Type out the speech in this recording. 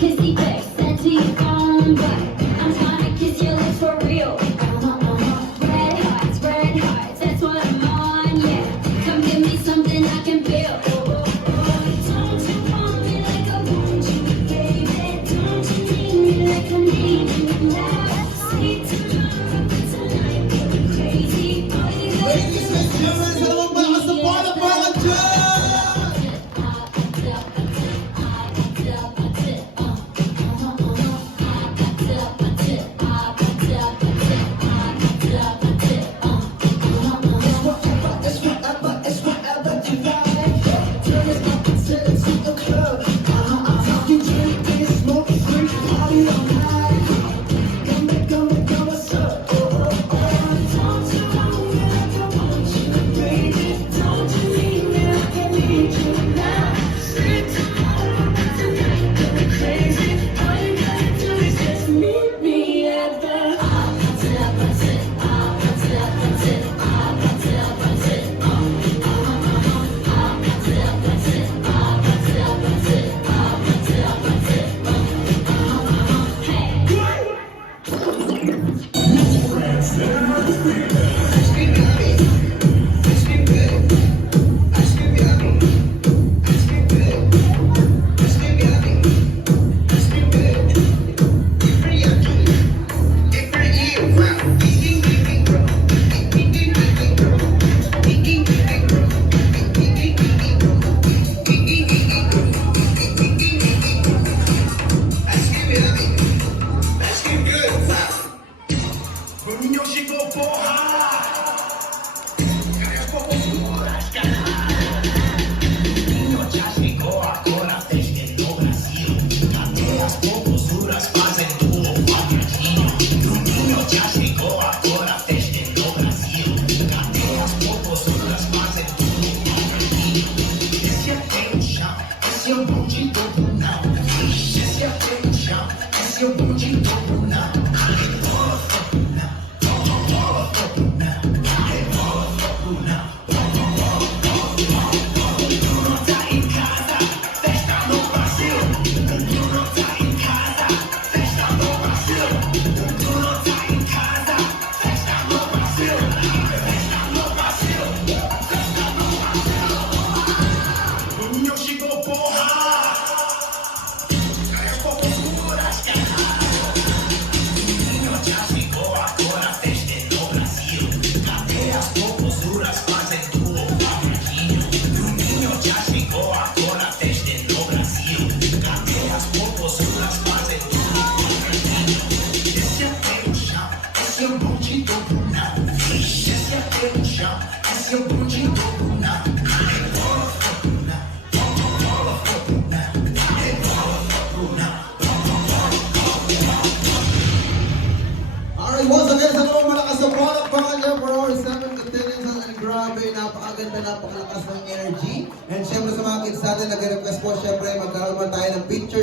Kissy face, sexy on back. I'm trying to kiss your lips for real. Red hearts, that's what I'm on, yeah. Come give me something I can feel. Don't you want me like I want you, baby? Don't you need me like I need you now? See tomorrow, but tonight we're crazy. Ladies and gentlemen, sa naman malakas na palakpakan dyan! Niño chico porra, niño ya llegó agora a festa no Brasil. Até as popusuras fazem tudo quadradinho. O niño já chegou agora a festa no Brasil. Até as popusuras fazem tudo quadradinho. Esse é o chão, esse é o bonde do Brunão. Esse é o chão, esse é o bonde do Brunão. Esse é o bonde do Brunão. Esse é o chão, esse é o bonde do Brunão. Alright, once again, sa naman malakas na palakpakan dyan for our 7 contestants. And grabe, napakaganda, napakalakas ng energy. And syempre sa mga kids natin, nag-request po syempre magkaroon man tayo ng picture.